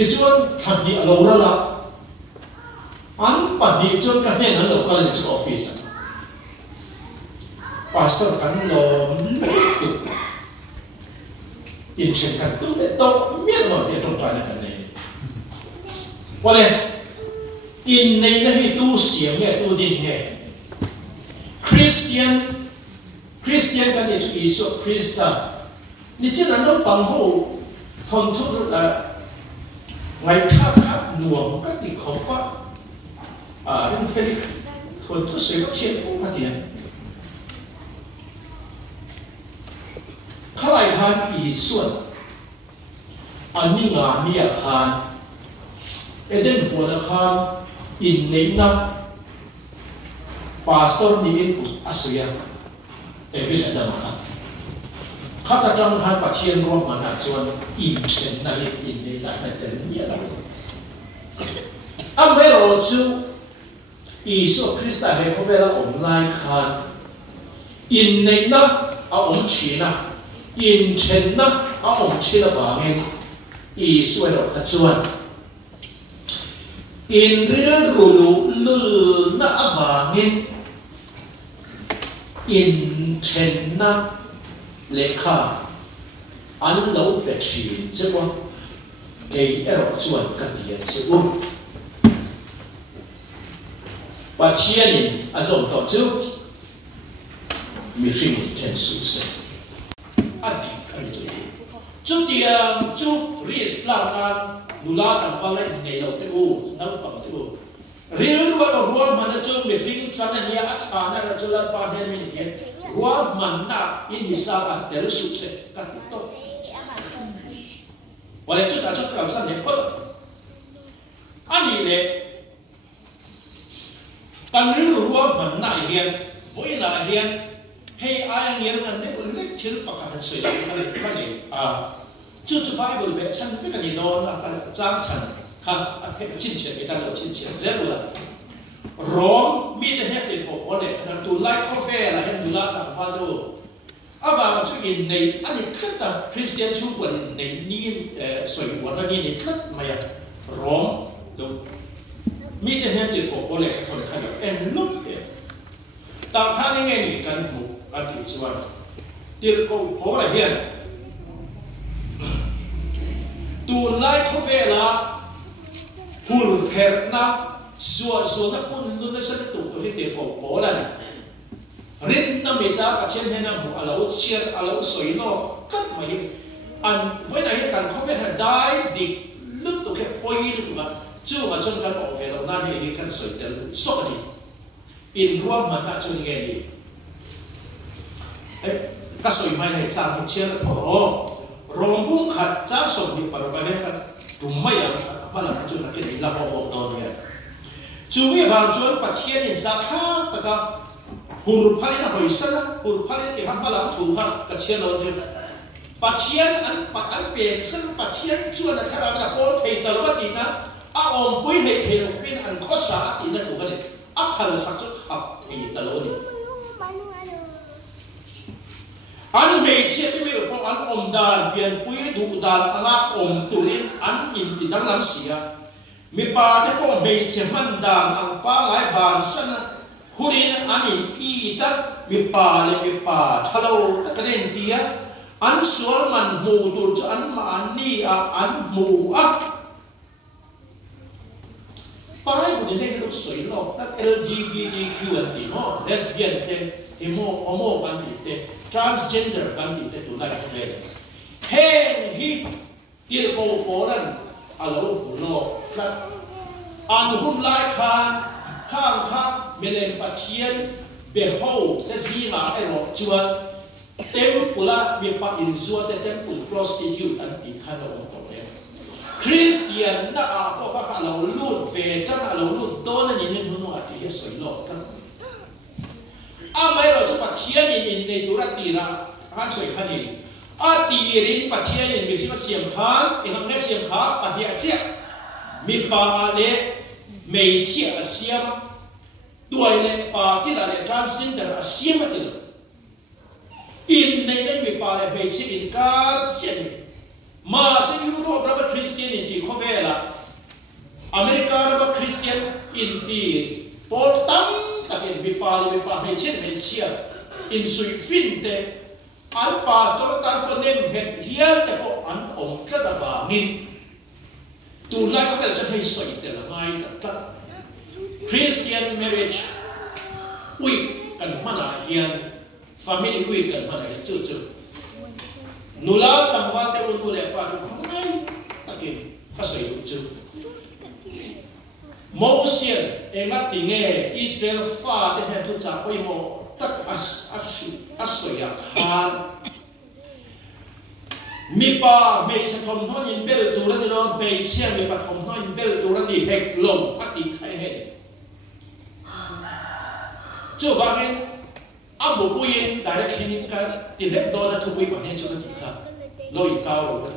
thì chuan thằng đi lâu ra là anh bắt đi chuan cái này nó lâu cái này chuan office pastor kan lo tu in chen kan tu le to miết mà thì trong toàn là cái này qua đây in này nó hi tu xiêm nghe tu din nghe Christian kan thì chữ Isu Christa ni chỉ là nó bằng hộ thôn thu là ngày khác nuông các địa không có đến phê thôn thu sẽ có thiên cũng có tiền khai lại han Isu anh mình ngã mía khan Eden hoa khan in này na pastor ni in cũng asuya Evil Adam khan khát trong han bát thiên rùa mà hạt chuan in chen na in này lại là tên nghĩa là anh bây giờ chú Isu Christa hay có vẻ là online khan in này na ông chỉ na in chen na ông chỉ là vàng Isu là khát chuan in real rulu lul na vàng in chen na lekha an lo pe thin chewa cái ero chuan ka hian chu pathianin azom to chu mi hring ten su se adi kai chu tiang chu ris la kan nula kan pa lai nei lo te u nau pang te u ril ruwa lo ruwa man chu mi hring chan ania achana la chu la pa den min hian ruwa man na in hisaba tel su se ka to wala chu ta chu ka san ne phot ani le kan ril ruwa man na hian voi la hian hei ai ngian nan ne le khil pa ka se la ka ne chu Bible be chan pe ka ni do na ka chang chan kha a the chin che ke ta lo chin che zero la rom mi te he te po le na tu lai kho fe la hem du la ta pa do aba chu in nei ani ta Christian chu ko nei ni soi wa na ni khat ma ya rom do mi te he te po le thon kha en lo te ta kha ni nge ni kan mu ka ti chuan ti ko po la hian tu lai kho ve la hul her na so na pun lu na sa tu to hi te po lan rin na mi da ka chen he na mu alo chiar alo soi no kat mai an voi na hi kan kho ve ha dai dik lu to ke poi lu ma chu ma chon kan o ve lo na ni kan soi tel so ka ni in ruwa ma na chu ni ge ni ka soi mai he chang hi chiar po rong bung khat cha som ni par ba ne ka tum mai ya ma la chu na ke ni la ho to ne chu wi hang chuan pathian in za kha ta ka hur phali na hoi sa na hur phali ke han pala thu ha ka chen lo je pathian an pe san pathian chuan na khara na ko thei ta lo ti na a om pui he he pin an kho sa ti na ko ka ni a khal sa chu khap thei ta lo ni an mei che te me ko an om dan pian pui du dan anga om turin an in ti dang lam sia mi pa te ko mei che man dan ang pa lai ban san hurin an in i ta mi pa thalo ta ka den pia an sual man mu tu chu an ma ni a an mu a pai bu ne lo soi lo ta LGBTQ an ti no lesbian te homo ban ti te transgender ban ti te tu lai ko ve he hi ti ko po lan alo bu lo la an hum lai khan khang kha melen pathian be ho te zi ma ai ro chua tempula mi pa in zua te temple prostitute an ti khan ro to le Christian na a ko ka lo lut ve tan alo lut to na ni ni nu a ti soi lo kan a mai ro chu pathian in nei tu ra ti ra han soi khan ni a ti rin pathian in mi si siam khan ti hang ne siam kha pa hi a che mi pa le mei chi a siam tuai le pa ti la le transgender a siam ti in nei le mi pa le mei chi in ka chen mà sẽ Europe là một Christianity không về là America là một Christian inti Paul tâm ta kiện bị pa mấy chia in suy fin te an pastor tan con nem het hial te ko an ông cái đó vào min tu lai có thể cho thấy soi te là ngay ta Christian marriage uy cần mà là hiền family uy cần mà là chưa nula tangwa te ulu le pa không ngay ta kiện phát soi chưa Moses em á tiếng nghe Israel pha để hết thu trả pawimawh tất assoya khan mi pa me cha thom thon in bel tu ra ni lo me chia mi pa thom thon in bel tu ra ni hek lom a ti khai he chu ba ngen a bu pu yin da ra khin ka ti le do na thu pu pa ne chu na ti kha loi cao ro ka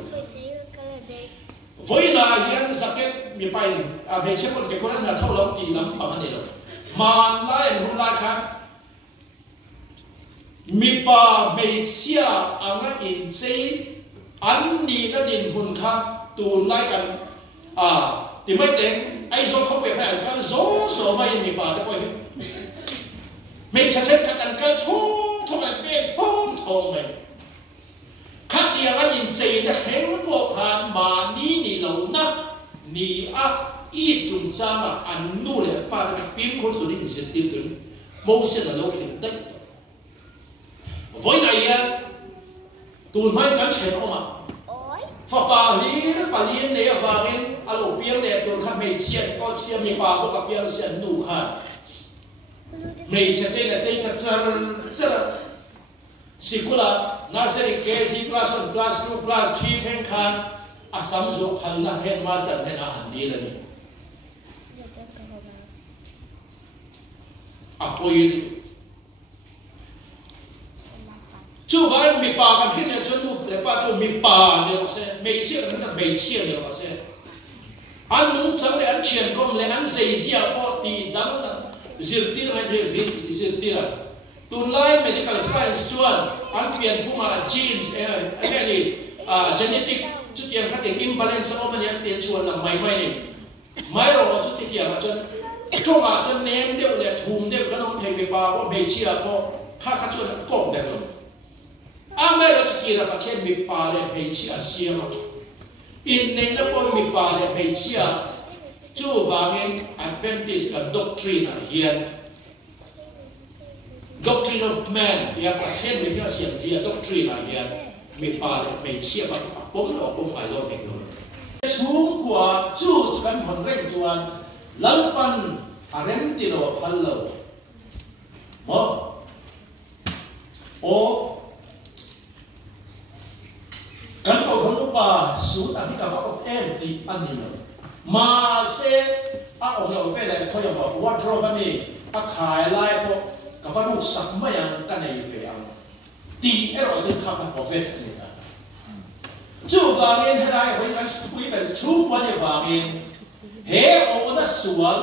với là hiện zaket mi pai à về chế một cái con là thâu lộc kỳ lắm bằng cái này rồi mà lại hôm nay khác mi pa về chia anh ấy in chế anh đi đã định hồn khác tu lạiกันthì mấy tiếng ai zo không về phải cái số số mấy mi pa đó coi mấy chắc chắn các anh cái thong lại bên thong này khác đi anh nhìn chế đã hết bộ phận mà ni lâu na ni ít chúng ta mà anh nuôi lại ba cái phim của tụi mình sẽ tiêu chuẩn Moses là lâu hiện tích với này tụi mấy cái chuyện ông phật bà lý bà liên này và cái alo biếng này tụi khác mấy chuyện có chuyện mình bà có gặp biếng sẽ nụ hả mấy chuyện là chân Sikula nursery KG class 1 class 2 class 3 then khan asam zo phalna headmaster then handi lani apoi chu vai mi pa kan hin ne chonu le pa to mi pa ne se mei chia na mei chia ne se an nung chang le an chien kom le an sei sia po ti dang la zir ti la je zir ti la tu lai medical science chuan an pian kuma genes actually genetic chút tiền khác tiền imbalance so mà nhận tiền chuan là mày mai rồi chút tiền mà chân cho mà chân ném đều để thùng đều cái nông thầy về bà có bề chia có khác chuan cột đẹp lắm mai rồi chút tiền là bắt thêm bị bà để bề chia xia mà in nên nó có bị bà để bề chia chú vàng Adventist là doctrine là hiền doctrine of man ya pa hen me ya siam ji doctrine la ya me pa le me chia ba pom lo pom ai lo me lo chhungkua chu kan hon reng chuan lalpan arem ti lo phal lo mo o kan ko hon pa su ta ki ka fa op em ti an ni lo ma se a ong lo pe le ko yo ba wardrobe ni a khai lai po các bạn lúc sắc mấy anh cái này về anh đi ở trên khắp các prophet này ta chú vàng em hay là với anh quý vị chú quan niệm vàng em hệ ông đã sual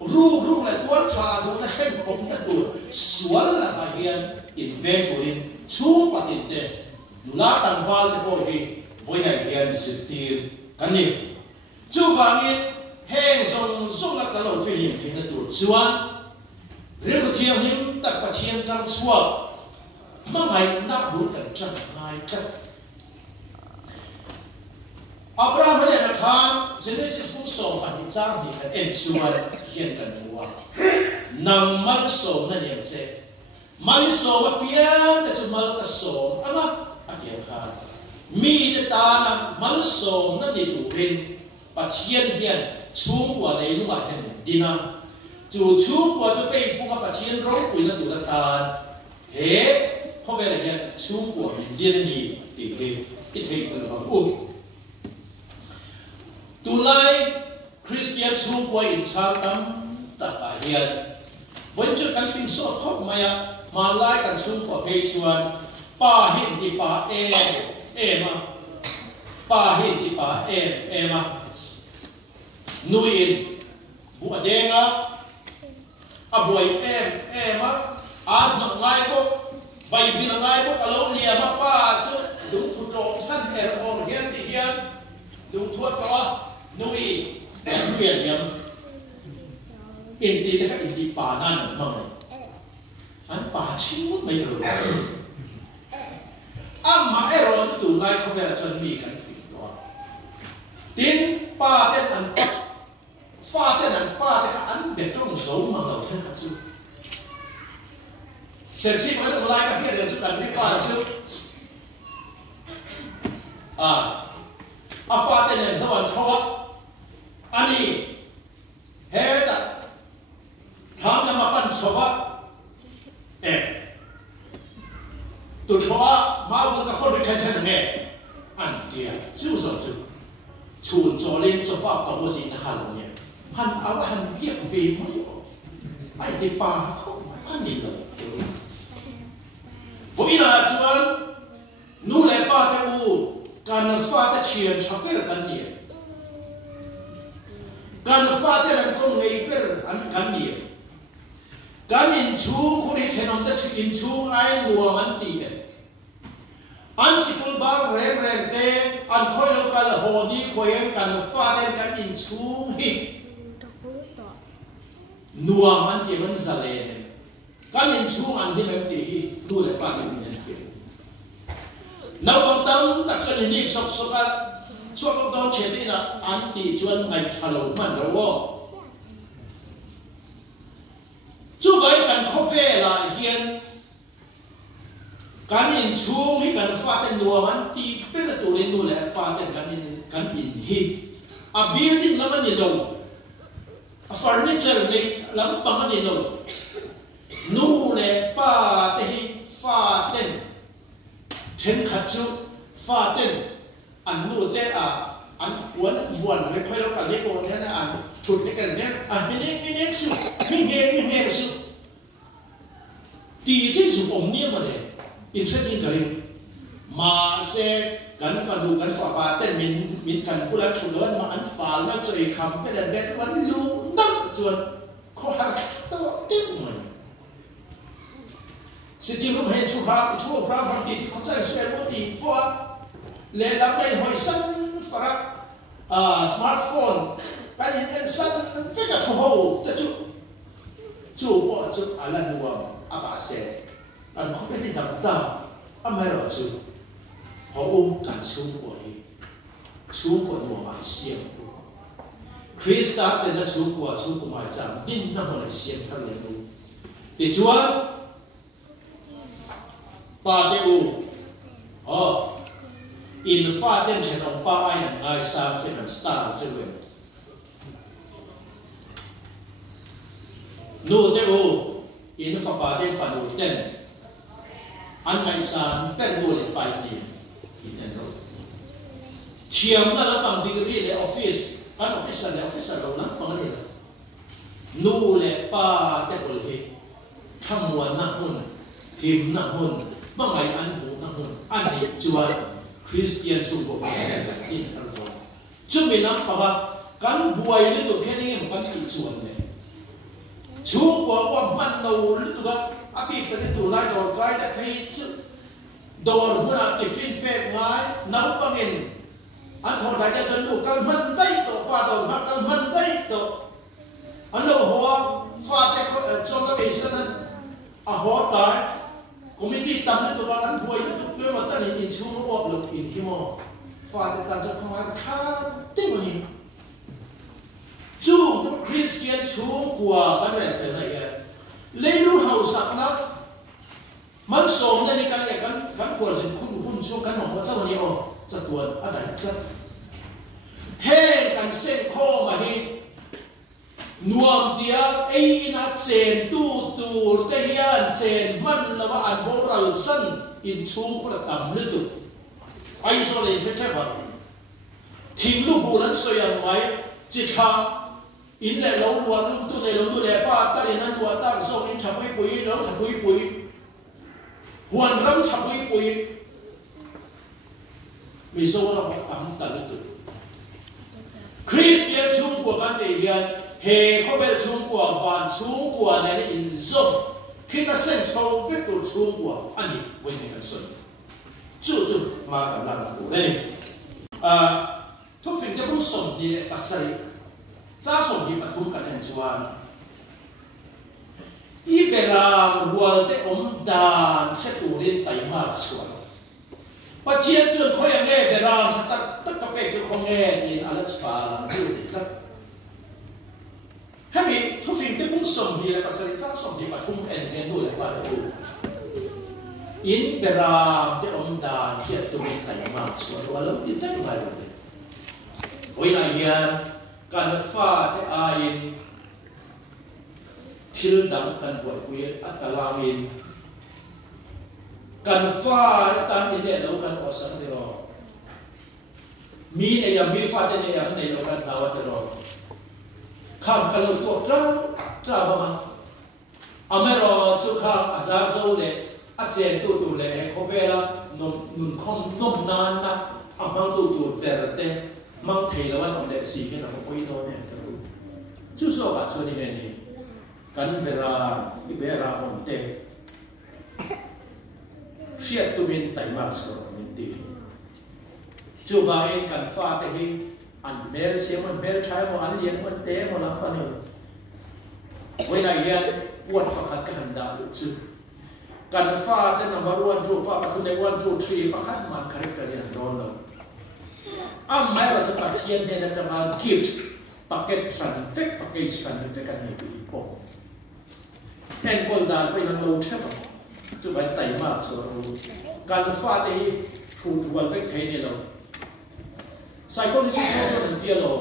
ru lại tuân thà đúng là khen không cái tuổi sual là cái hiền invent của anh chú quan niệm thế lá tàng val cái bộ hi với này hiền sự tiền cái này chú vàng em hệ song là cái lâu phim thế là tuổi sual riêng của thiền hiếm tất cả thiền trong suốt mà ngày đã đủ cảnh trận ngày cách Abraham mới là tham Genesis cũng sổ mà hình trang thì cái em suốt hiền cảnh mua nằm mắt sổ nên em sẽ mắt sổ mà biến để chúng mắt cái sổ ama anh em khai mi để ta nằm mắt sổ nên đi đủ hình và thiền hiền chung qua đây lúc mà hiền đi nam chú chú qua cho bây bung cái thiên rối quỷ nó đủ là tàn hết không phải là nhận chú của mình điên gì thì ít thì cũng là không tu lai Christian chú qua in sang tâm tất cả hiện với chút cái phim sốt khóc mà lai cái chú của bây chuan ba hiện đi ba em mà ba hiện đi ba em mà nuôi in bùa đen á boy em á nó ngay bốc vay vì nó ngay bốc alo lia mà pa chứ đúng thuộc trộm săn hẹn or hiên thì hiên đúng thuốc đó nuôi em huyền em in đi đấy in đi bà nan mà anh bà chim mút mấy rồi mà em rồi tụi này không phải là chân mì cái phim đó tin bà tên anh pha tên anh bà tên anh để trong dấu mà đầu thân thật chứ xem chi mới được lại cái hiện được chứ cần biết bà chứ pha tên anh nó vẫn thua anh đi hết à thằng nào mà bắn sâu á tụi họ mau được các con đi khai thác nghe anh kia chú rồi chú chuồn cho lên cho vào tàu đi là hành nhỉ hành áo hành kia về mấy ai đi pa không mà anh đi đâu vậy là chuồn nu lại pa cái u cần pha cái chuyện chọc cái cần gì cần pha cái là con người cái anh cần gì cần in chú cô đi theo nó chỉ in chú ai nuông anh đi anh school bar rèn thế anh khôi lộc là hồ đi khôi anh cần pha lên cần in chú hi nuông anh đi vẫn giờ lên cần in chú anh đi em đi nuôi lại ba cái nguyên nhân nào bằng tâm đặt cho nên sọc sọc anh sọc đó chế đi là anh đi chuẩn ngày trả lâu mà đâu chú cái cần khóc về là hiền cái nhìn chung thì cần phát tên đùa anh đi biết là tụi lên đùa lại phát tên cái nhìn hi building lắm anh nhìn đâu furniture này lắm bằng anh nhìn đâu nu lại phát tên trên khát chú phát tên anh nu tên anh cuốn vuông cái khơi nó cả lấy bộ thế này anh thụt cái cái này mình su mình nghe su thì cái dụng ông niệm mà đấy interesting cái mà sẽ cần phải đủ cần phải bà tên mình cần bù lại chủ lớn mà anh phải nó chơi khăm cái đàn bé vẫn lưu nắm chuẩn khó hàng to tiếp mà sự tiêu lúc hiện chụp phá phim thì có thể sẽ có thì qua lệ lắm đây hỏi sân phá smartphone cái những sân rất là thô tất chú bỏ chú ở lần nuông bà sẽ anh không biết đi đập ta mấy rồi chú họ cần xuống của nuông ai xiêm Christa tên là xuống của mai chẳng tin nó lại xiêm thân lên luôn thì chúa ba tiêu in pha tên trên ông ba ai là ngay sang trên hàng star trên người nô tiêu in pha ba tên pha nô tên anh ngay sang tên nô lên bài này in tên nô thiam là nó bằng đi cái gì office cái office đâu lắm bằng cái gì nô lên ba tên bồi he tham muốn nặng hơn him nặng hơn mà ngày anh bố nặng hơn anh thì chùa Christian chung của phải là cái tin hơn rồi chúng mình nắm bảo cán buổi lên tụi cái này một cái bị chuồn này chung của quan man đầu lên tụi cái bị cái tụi lại đồ cái đã thấy đồ nó là cái phim bẹt ngay nấu bằng nghìn anh thôi lại cho chân đủ căn mân đây tổ ba đầu nó căn mân đây tổ anh lâu hoa pha cái cho nó cái sân hoa đấy cũng mình đi tắm lên tụi bạn ăn buổi tụi tôi mà ta nhìn xuống nó ốp lực in khi mà pha cái ta cho không ai khá tiếc mà nhìn chú tụi Christian xuống của cái này phải này lấy luôn hậu sạc nó mình sống đây cái này cái khổ là gì khôn xuống cái mỏng có cháu nhiều cho tuần ở đây rất hey cái sen khô mà hi nuông tia ấy na chen tu te hian chen man lawa an boral san in chung ko tam lu tu ai so le the the ba thim lu bu lan soyang mai chi kha in le lo luan lu tu le pa ta le nan luan ta so in thabui pui lo thabui pui huan ram thabui pui mi so ra ba tam ta lu tu Christian chung ko kan te hian he có bên xuống của và xuống của này in zoom khi ta xem sâu vết đồ xuống của anh ấy với này là sân chú ma kan la ku le thu phim te bung som ni pasari cha som ni pathum kan hen chuan i beram rual te om dan khe turin taima chuan pathian chuan khoi ange beram tak tak ka pe chu khonge ni ala chpa lam chu ti tak hemi thu phim te bung som ni la pasari cha som ni pathum en nge nu le pa tu in beram te om dan khe turin taima chuan walam ti tak mai lo oi na hian kan fa te ain thil dang kan boi kuil atalangin kan fa tan in le lo kan osang ni ro mi ne ya mi fa te ne ya ne lo kan nawa te ro kham ka lo to tra ba ma amero chu kha azar zo le a chen tu le ko vela nun khom nom nan na amang tu te mang thầy là văn để xì cái nào có ý đồ này cái đó chú số bạn cho đi về đi cắn bè ra bom tê phiệt tụi mình tẩy mặt rồi mình đi chú vào em cắn pha tê hi ăn bè xem ăn bè trái một ăn liền một té một lắm con hơn với này hiện buồn mà khát cái hành đạo được chứ cắn pha tê number 1 2 pha bắt thun 1 2 3 bắt khát mà character hiện đòn đâu am mai là chúng ta hiện nay là trong gift packet transfer package transfer cái này bị bỏ en còn đàn phải năng lâu thế mà chúng phải tẩy mà số cần pha thì phụ thuộc với thế này rồi psychology cho nên kia rồi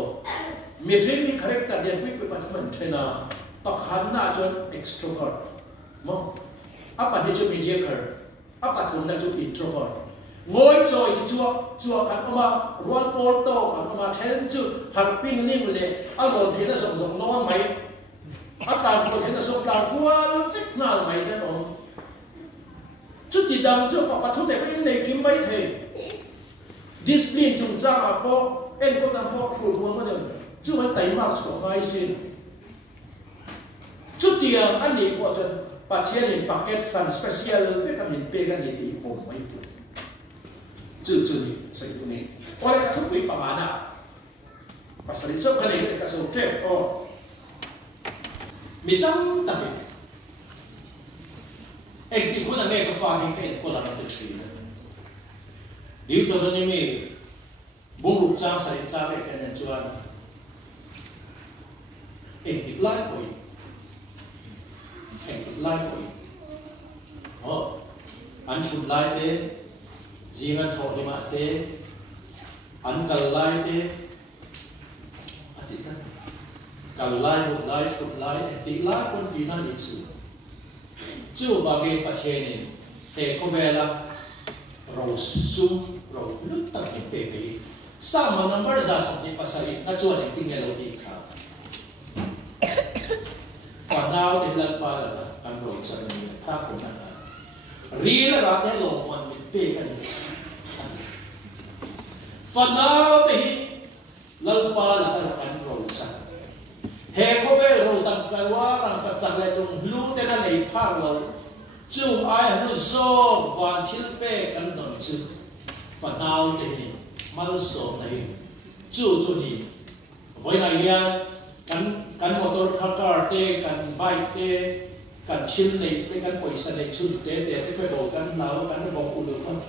mình riêng mình character điện quyết với bản thân thế nào bác hắn là cho extrovert mà apa dia cho mediocre apa thun là cho introvert ngồi rồi thì chua kan oma rual pol to kan oma thel chu har ping ning le alon thela som som non mai atan ko thela som ta kual fik nal mai den on chu ti dam chu fa pathum de pen nei kim mai the discipline chung cha a po en ko tam po phu thon ma den chu han tai mak so mai sin chu ti an ni ko chen pathian in packet fan special vitamin p kan ni ti pom mai chữ này xây dựng này, qua đây các thúc quý bà bạn à, và xử lý sốc cái này cái số treo, mình tâm tập ấy, anh thì cũng là nghe cái pha này cái cô làm được gì đó, điều đó nên mình bung rụt trang xây ra về cái này cho anh thì lái bồi, anh thì lái bồi, anh chụp lái đấy Jangan thọ hi ma te an kal lai te ati ta kal lai một lai chụp lai ti lai con đi na lịch sử chưa vào cái bát hè này để có về là rau sum rau nước tắc cái bể bể sao mà number ra sọc đi pasai na chuan này tiếng nghe lâu đi khá phần nào để lần ba là ăn rau sạch này chắc cũng là ri là ra để lồng quan mình bể cái này phần nào thì lần ba là ăn rau sạch hè có về rau tầm cái quá làm cái sạch lại trong lú thế này lấy phang rồi chung ai nó zo van thiên bể cái nón chứ phần nào thì mal số này chú này với này kan motor car te kan bike te kan hin này với kan paisa này chun te để cái đồ kan nào kan vòng u được không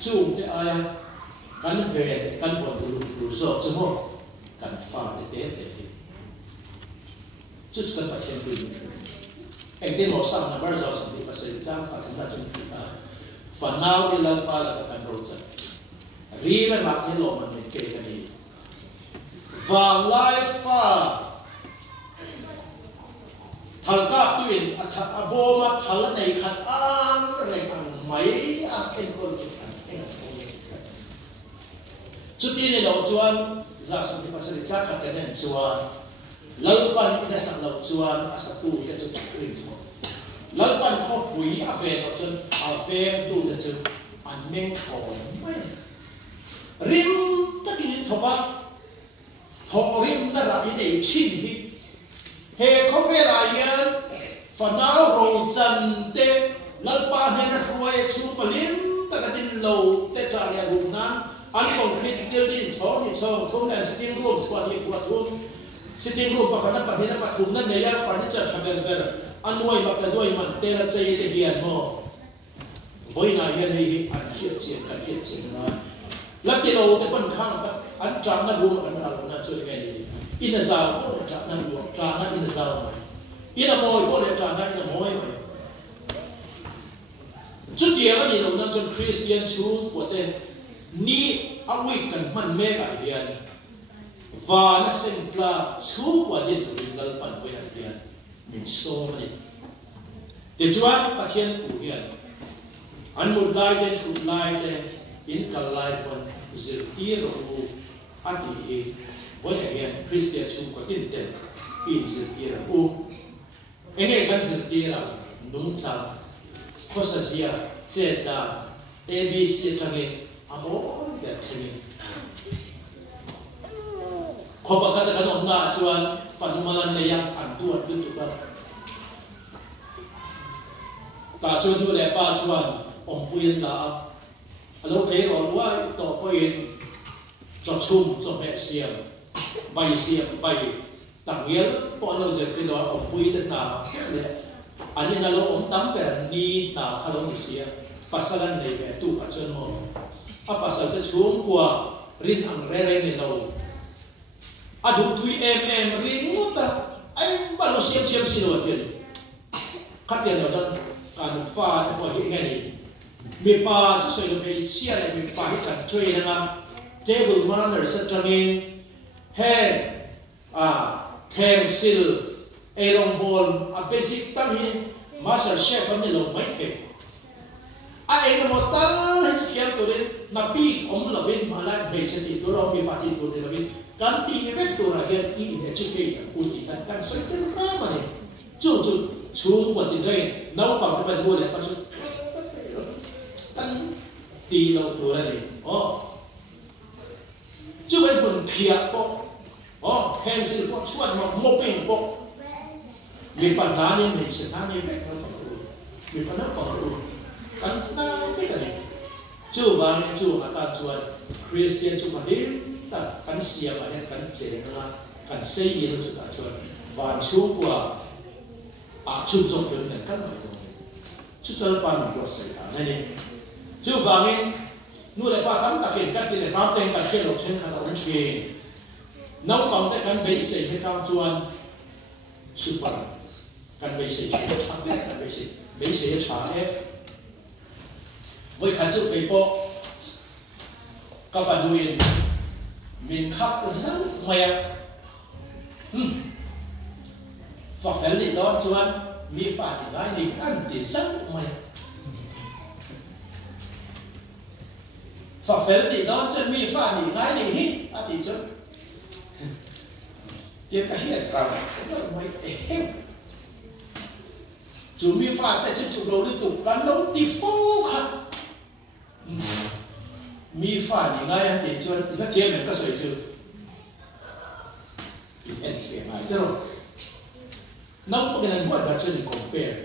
chú te ai kan về kan vòng u được rồi chứ không kan pha để chú kan phải xem được anh đi ngồi sang là bao giờ sang đi pasal trang phải chúng ta chuẩn bị cả phần nào thì lần ba là kan rồi chứ ri là mặc cái lỗ mình kể cái gì và life pha thằng các tuyển thằng bố mà thằng này khăn ăn cái này thằng mấy cái con chụp ảnh chút đi này đầu chuan ra sang đi pasal trang cái này chuan lần ba những cái sang đầu chuan asatu cái chụp ảnh lần ba họ quý về đầu chuan về tu cái chụp ảnh men khổ mấy rim tất nhiên thọ rim đã là cái để chín hi he không về lại phần nào rồi chân tê lalpa ne na ruai chu kolim ta ka din lo te tra ya gu nan an concrete building chong ni chong thong dan sitting room kwa ni kwa thum sitting room pa khana pa hina pa thum na ne ya furniture thabel ber anoi ma ka doi man te la chei te hian mo voi na hian hi an hiat chen ka hiat chen na la ti lo te kon khang ka an tra na room an ra na chu ke ni in a zao ko tra na ru tra na in a zao mai in a moi ko le tra na in a moi mai chút địa cái gì đâu nó trong Christian chú của tên ni ông ấy cần man mê bài hiền và nó sinh ra chú của điện của mình gần bản với đại hiền mình so này để chú anh phát hiện cụ hiền anh một lai đây chụp lai đây in cả lai còn dự tiết rồi anh thì với đại hiền Christian chú của điện tên in dự tiết rồi anh ấy cần dự tiết là nung chang Kosasia, Zeta, ABC tangi, amon bet tangi. Kopa kata kan onna cuan, fanumalan ne yang antuan tu ta. Ta cuan tu lepa cuan, puyen la. Alo kay rolway to puyen, cho chum cho mẹ siam, bay tangiel, po ano zet do puyen na le. Ani na lo om tamper ni na khalo ni sia pasalan nei be tu pa chon mo a pasal te chhungkua rin ang re ni no adu tui em ring muta ai ba lo sia thiam sino tian khat ya don kan fa ko hi ngai ni mi pa se lo be sia le mi pa hi kan trei na table manners atangin he pencil Erong bol a basic tan hi master chef ani lo mai the a eng mo tan he kiam to le na pi om lo vin mala be chati to ro mi pati to le vin kan pi ve to ra he i educate u ti kan se te ra ma ni chu chung ko ti dei nau pa ka ban bo le pa chu tan ti lo to ra ni chu ben bun phia po pencil po chuan mo mopping po mình bản đá nên mình sẽ tham như vậy nó còn mình vẫn còn đủ cắn ta cái này chú vàng chú hà ta chuan Christian chú mà đến ta cắn xìa mà hiện cắn chế là cắn xây gì nó chú ta chuan và chú của chú trong đường này cắn mày rồi chú sẽ ban mình có xảy ra này này chú vàng ấy nuôi lại ba tấm ta kiện cắt đi lại bao tên cắt trên lục trên khăn ống kia nấu còn tới cắn bấy xây cái cao chuan chú bằng kan be se cha pe kan be se cha e voi kha chu pe po ka fa duin min khap zang maya fa fel ni do chuan mi fa ti bai ni an ti zang maya fa fel ni do chuan mi fa ni ngai ni hi a ti chu ti ka hi ra no mai e chú mi pha tại trên tụ đồ đi tụ cán lấu đi phố khác mi pha thì ngay để cho các kia mình có sợi chưa thì em phải nói đâu nấu có cái này muốn đặt trên compare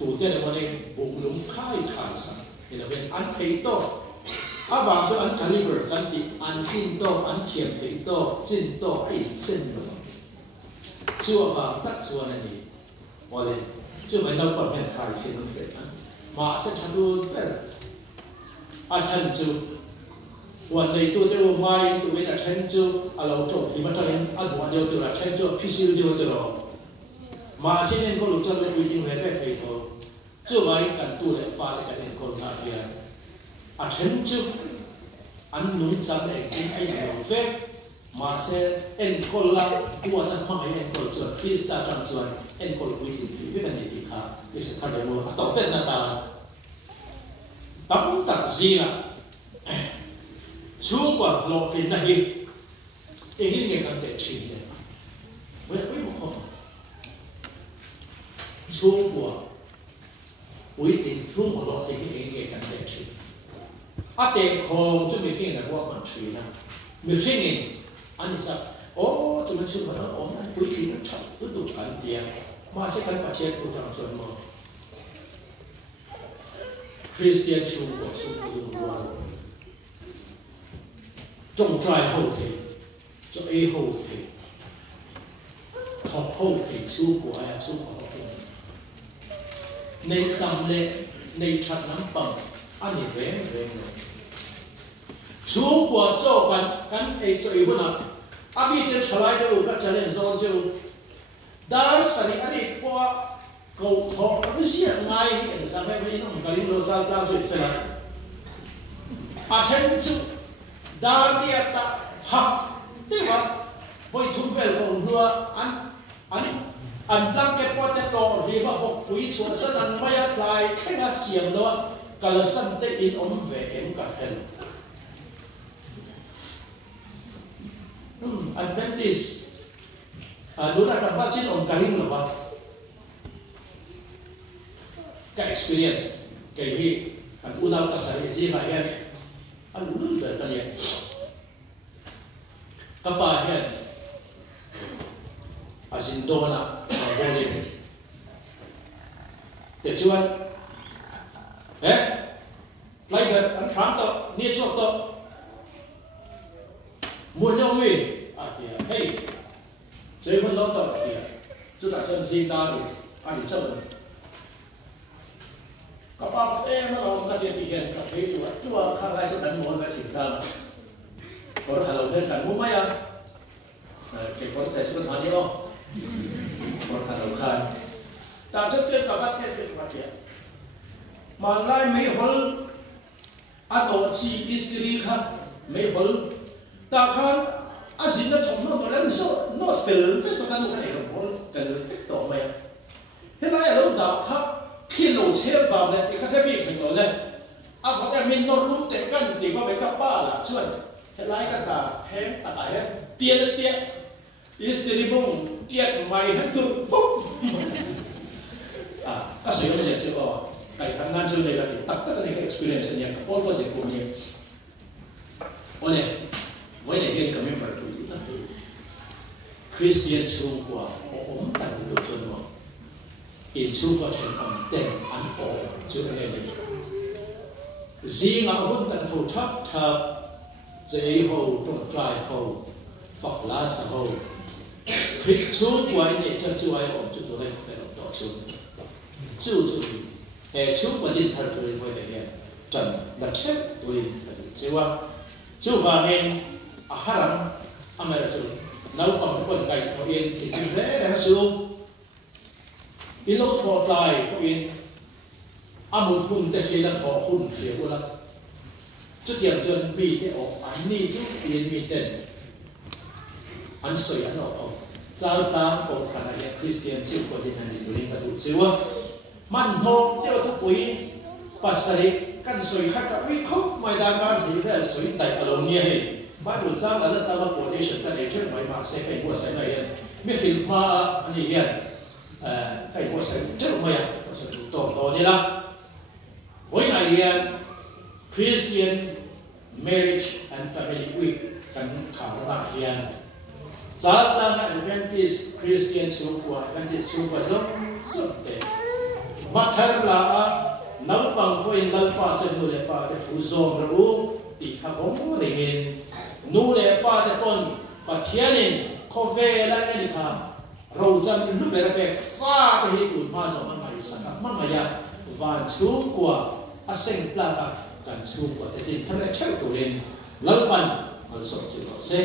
tụ tên là cái bụng lúng khai sang thì là bên ăn thấy to vào cho ăn caliber ăn thì ăn tin to ăn thiểm thấy to chân to hay chân rồi chưa vào tắt chưa này thì bỏ lên chứ phải đâu còn hiện tại khi nó vậy mà sẽ chăn luôn vậy chân chúวันนี้ตัวเดียวไม่ตัวเวลาเช่นจูเราจบที่มันจะเห็นวันเดียวตัวละเช่นจูพิเศษเดียวตัวมาเช่นนี้ก็รู้จักเลยวิธีแบบไหนตัวจูไว้กันตัวเล็กฟ้าเลยกันเองคนหน้าเดียเช่นจูอันนุ่งจำเองกินไอ้เดียวเฟกมาเช่นเอ็นคนละตัวนั้นมาให้เอ็นคนส่วนคริสต์จังส่วนเอ็นคนวิธีที่เป็นดีค่ะที่สุดท้ายเราต่อเป็นนาตาตั้งตัดซีนะช่วงกว่าหลอกเป็นนาทีเองนี่ไงกันแต่ชิมเลยเว้ยไม่บอกช่วงกว่าวิธีช่วงกว่าหลอกเองนี่ไงกันแต่ชิมอาเด็กคงจะไม่เข่งแต่ว่ามันชิมนะไม่เข่งเองอันนี้สักโอ้จะมันชิมมันอ๋อมันวิธีมันชัดรู้ตัวกันเดียวมาเสียกันประเทศผู้จังส่วนมาก Christian chung của chung của luôn trong trai hậu thế cho ấy hậu thế học hậu thế chung của ai chung của họ nên tâm lệ nên chặt nắm bằng anh ấy vén rồi chung của cho căn ấy cho ấy nào abi te chalai đâu các challenge zone chứ dar sari ari qua cầu thọ cái gì ngay hiện sang đây mới nó không cái lo chal chal rồi phải là attend to dar dia ta ha thế mà với thùng vel còn nữa anh blanket qua te to thì mà học quý số sân anh mai lại cái ngã xiềng đó cả là sân te in về em cả hết Adventist đối là các bạn trên ông cái hình là cái experience cái gì anh u nào cái sai gì mà hiện anh luôn được cái này các bạn hiện Azindona boleh tujuan lại gần anh khám to nia chọc to muốn nhau mình hey chơi con lo to thì chúng ta sẽ xin ta được anh đi chơi các bạn em nó làm cái gì hiện các thấy chùa khang lại sẽ đánh món cái thịt thơm có được hello thêm cả mua mấy à cái con cái số thằng đi không còn hello khang ta sẽ tiếp các bạn tiếp các bạn mà lại mấy hôm anh tổ chi istri khác mấy hôm ta khang anh đã thống nó lên số nó cần phải tôi cần cái này rồi cần phải tổ mày thế này lúc nào khác khi lũ xe vào này thì các bị thành rồi này có cái mình nó lúc để cần thì có mấy các ba là chuẩn thế này các ta hém tại hết tiền istri bung tiền mày hết tụt bung các sự nó dễ chưa cái thằng ngàn chưa này là tất cả cái experience này các con có gì cũng như ôi với này cái member của chúng ta Christian chung của ông ta cũng được chân rồi in chung của chuyện ông tên anh bỏ chưa cái này gì ngã ông ta hầu thấp dễ hầu trong trai hầu phật lá sa hầu Christ chung của anh này chân chú ai ông chúng tôi lên phải đọc đọc chung chú chung của linh thật tôi với cái trần đặt chết tôi chứว่าchú và nên haram amai là chú nấu bằng quần cày có yên thì dễ để sử dụng ilo thọ tài có yên amul hun te khi là thọ hun khi của là chút tiền chân bị để ở anh ni chút yên bị tên anh soi anh ở không giao ta có khả năng hiện Christian siêu có đi hành đi lên cả đủ chưa man hồ tiêu thúc quý pasari kan soi khác cả quý khóc mai đam gan thì thế soi tại ở lâu nhéบ้านหลุดจ้างกันแล้วตามมาโปรดิชั่นกันเองช่วยหน่อยมาเซฟให้หัวใส่หน่อยไม่คิดมาอันนี้เนี่ยให้หัวใส่เจ้าไม่ยังก็สุดตัวนี่ละวันไหนเนี่ย Christian marriage and family week กันข่าวระบาดเฮียนจากนั้น Adventist Christian สูงกว่า Adventist สูงกว่าสุดเด็ดมาทำละนับบังพอินดัลป้าจะดูเลยป้าจะถูกโจมรู้ตีข้าผมเรียนนู่นเลยป้าจะปนปัจเจียนินคอเวลันนี่ค่ะเราจะนู่นแบบแบบฟ้าที่ให้คุณมาสมัยสักมั่งมายาวันสูงกว่าอาเซงปลากันสูงกว่าแต่ดินท่านเช่าตัวเองแล้วปันมันสดชื่อเสีย